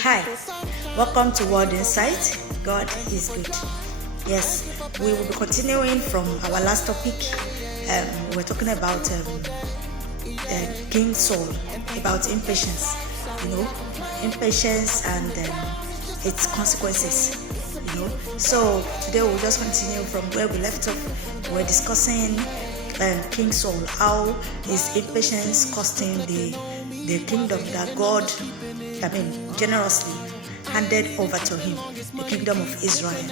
Hi, welcome to Word Insight. God is good. Yes, we will be continuing from our last topic. We're talking about King Saul, about impatience. Impatience and its consequences. So today we'll just continue from where we left off. We're discussing King Saul, how his impatience cost him the kingdom that God, generously handed over to him, the kingdom of Israel.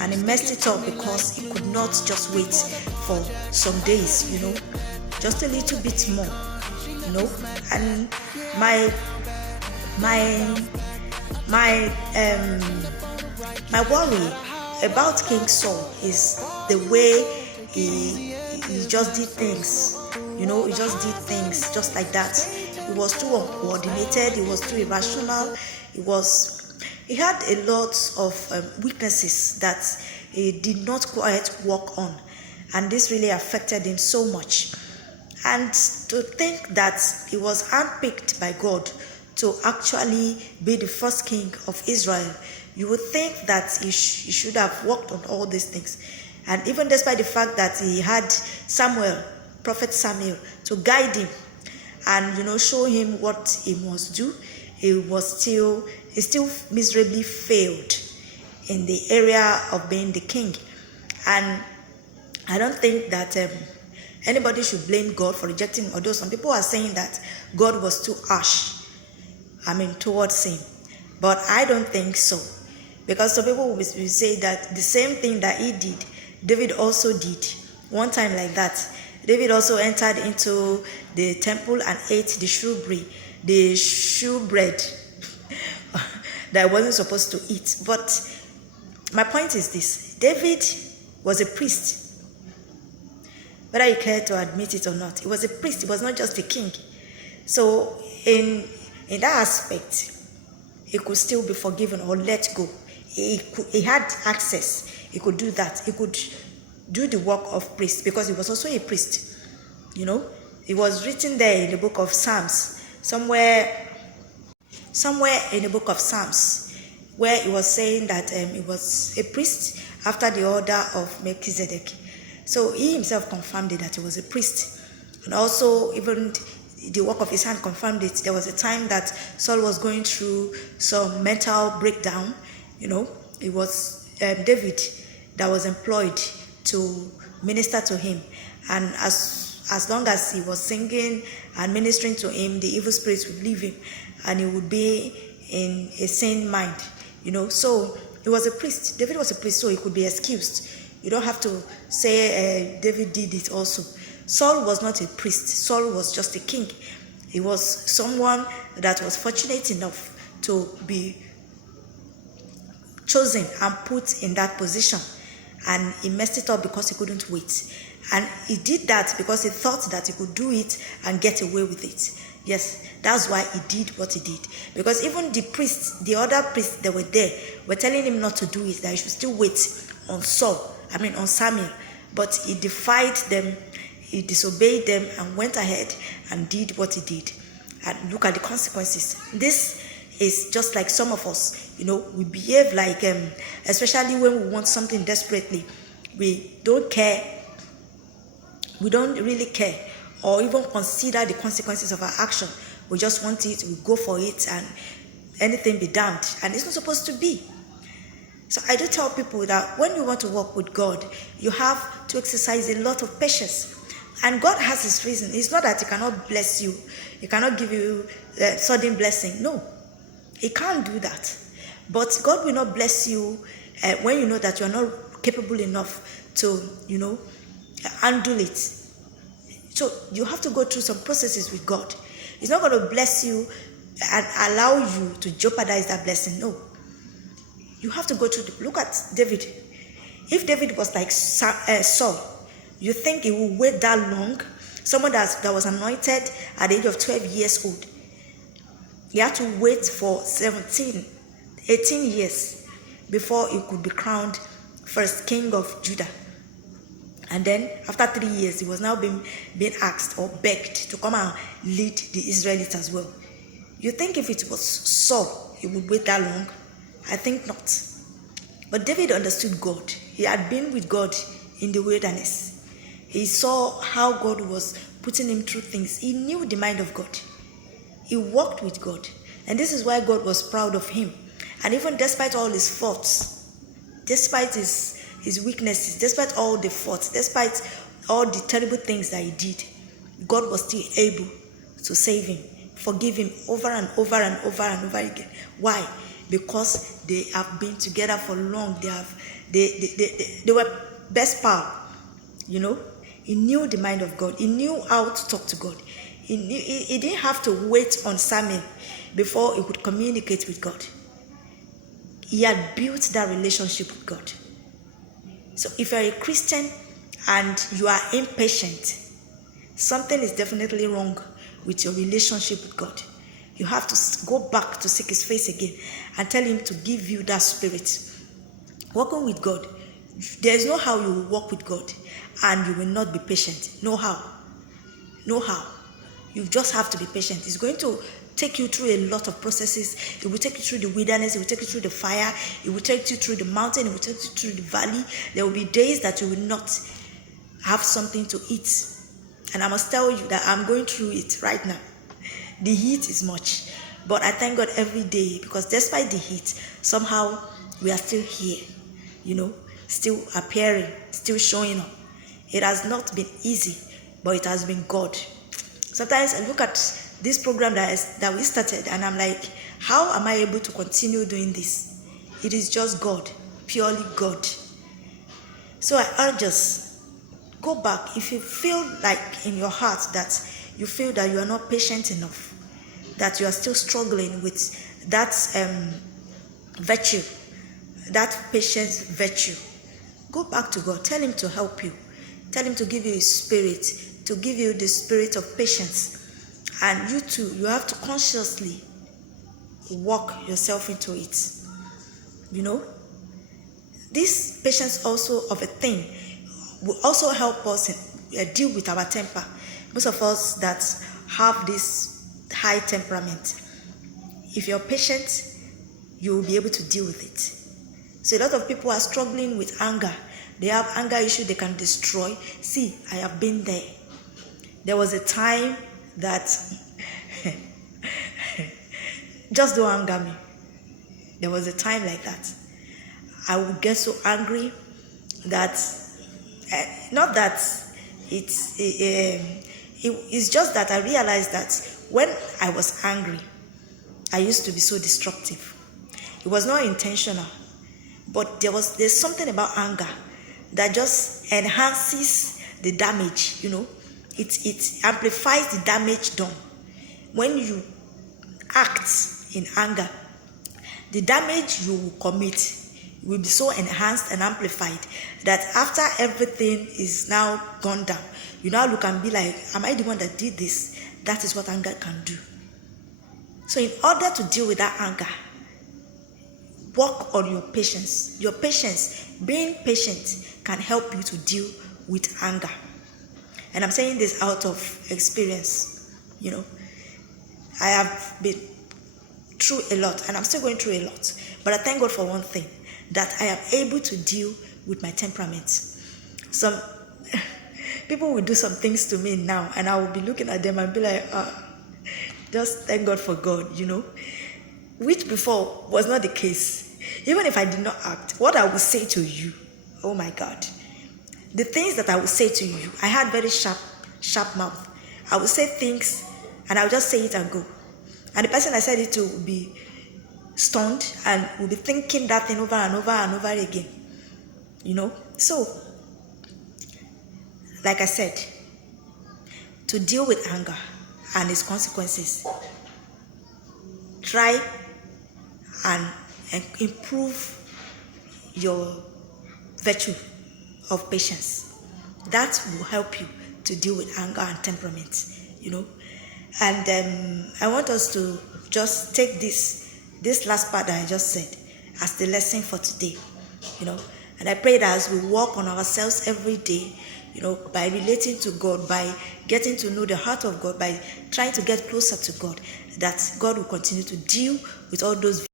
And he messed it up because he could not just wait for some days, just a little bit more, And my worry about King Saul is the way he just did things. He just did things just like that. He was too uncoordinated. He was too irrational. He had a lot of weaknesses that he did not quite work on, and this really affected him so much. And to think that he was handpicked by God to actually be the first king of Israel, you would think that he should have worked on all these things. And even despite the fact that he had Prophet Samuel, to guide him and show him what he must do, he still miserably failed in the area of being the king. And I don't think that anybody should blame God for rejecting him, although some people are saying that God was too harsh towards him. But I don't think so, because some people will say that the same thing that he did, David also did one time like that. David also entered into the temple and ate the shewbread that I wasn't supposed to eat. But my point is this: David was a priest, whether you care to admit it or not. He was a priest. He was not just a king. So in that aspect, he could still be forgiven or let go. He had access. He could do that. He could do the work of priest because he was also a priest. It was written there in the book of Psalms, somewhere in the book of Psalms, where he was saying that he was a priest after the order of Melchizedek. So he himself confirmed it, that he was a priest. And also even the work of his hand confirmed it. There was a time that Saul was going through some mental breakdown. It was David that was employed to minister to him. And as long as he was singing and ministering to him, the evil spirits would leave him and he would be in a sane mind. So he was a priest. David was a priest, so he could be excused. You don't have to say David did it also. Saul was not a priest. Saul was just a king. He was someone that was fortunate enough to be chosen and put in that position. And he messed it up because he couldn't wait. And he did that because he thought that he could do it and get away with it. Yes, that's why he did what he did. Because even the other priests that were there, were telling him not to do it, that he should still wait on on Samuel. But he defied them, he disobeyed them, and went ahead and did what he did. And look at the consequences. This is just like some of us, we behave like, especially when we want something desperately, we don't care. We don't really care or even consider the consequences of our action. We just want it, we go for it, and anything be damned. And it's not supposed to be. So I do tell people that when you want to walk with God, you have to exercise a lot of patience. And God has his reason. It's not that he cannot bless you. He cannot give you a sudden blessing. No, he can't do that. But God will not bless you when you know that you are not capable enough to, handle it. So you have to go through some processes with God. He's not going to bless you and allow you to jeopardize that blessing. No. You have to go through. Look at David. If David was like Saul, you think he will wait that long? Someone that was anointed at the age of 12 years old. He had to wait for 18 years before he could be crowned first king of Judah. And then after 3 years, he was now being asked or begged to come and lead the Israelites as well. You think if it was Saul, he would wait that long? I think not. But David understood God. He had been with God in the wilderness. He saw how God was putting him through things. He knew the mind of God. He walked with God. And this is why God was proud of him. And even despite all his faults, despite his weaknesses, despite all the faults, despite all the terrible things that he did, God was still able to save him, forgive him over and over and over and over again. Why? Because they have been together for long. They were best pal. You know, he knew the mind of God. He knew how to talk to God. He didn't have to wait on Samuel before he could communicate with God. He had built that relationship with God. So if you're a Christian and you are impatient, something is definitely wrong with your relationship with God. You have to go back to seek his face again and tell him to give you that spirit. Walking with God, there is no how you will walk with God and you will not be patient. No how. No how. You just have to be patient. It's going to take you through a lot of processes. It will take you through the wilderness. It will take you through the fire. It will take you through the mountain. It will take you through the valley. There will be days that you will not have something to eat. And I must tell you that I'm going through it right now. The heat is much. But I thank God every day because despite the heat, somehow we are still here. You know, still appearing, still showing up. It has not been easy, but it has been God. Sometimes I look at this program that we started and I'm like, how am I able to continue doing this? It is just God, purely God. So I urge us, go back. If you feel like in your heart that you feel that you are not patient enough, that you are still struggling with that virtue, that patience virtue, go back to God. Tell him to help you. Tell him to give you his spirit, to give you the spirit of patience. And you too, you have to consciously walk yourself into it. You know, this patience also of a thing will also help us deal with our temper. Most of us that have this high temperament, if you're patient, you will be able to deal with it. So a lot of people are struggling with anger. They have anger issues they can destroy. See, I have been there. There was a time that just don't anger me. There was a time like that. I would get so angry that not that it's just that I realized that when I was angry, I used to be so destructive. It was not intentional, but there's something about anger that just enhances the damage. You know, it amplifies the damage done. When you act in anger, the damage you will commit will be so enhanced and amplified that after everything is now gone down, you now look and be like, am I the one that did this? That is what anger can do. So in order to deal with that anger, work on your patience. Your patience, being patient, can help you to deal with anger. And I'm saying this out of experience. You know, I have been through a lot and I'm still going through a lot. But I thank God for one thing, that I am able to deal with my temperament. Some people will do some things to me now and I will be looking at them and be like, just thank God for God, you know, which before was not the case. Even if I did not act, what I would say to you, oh my God, the things that I would say to you, I had very sharp mouth. I would say things and I would just say it and go. And the person I said it to would be stunned and would be thinking that thing over and over and over again. You know? So, like I said, to deal with anger and its consequences, try and improve your virtue of patience. That will help you to deal with anger and temperament, you know. And I want us to just take this last part that I just said as the lesson for today, you know. And I pray that as we work on ourselves every day, by relating to God, by getting to know the heart of God, by trying to get closer to God, that God will continue to deal with all those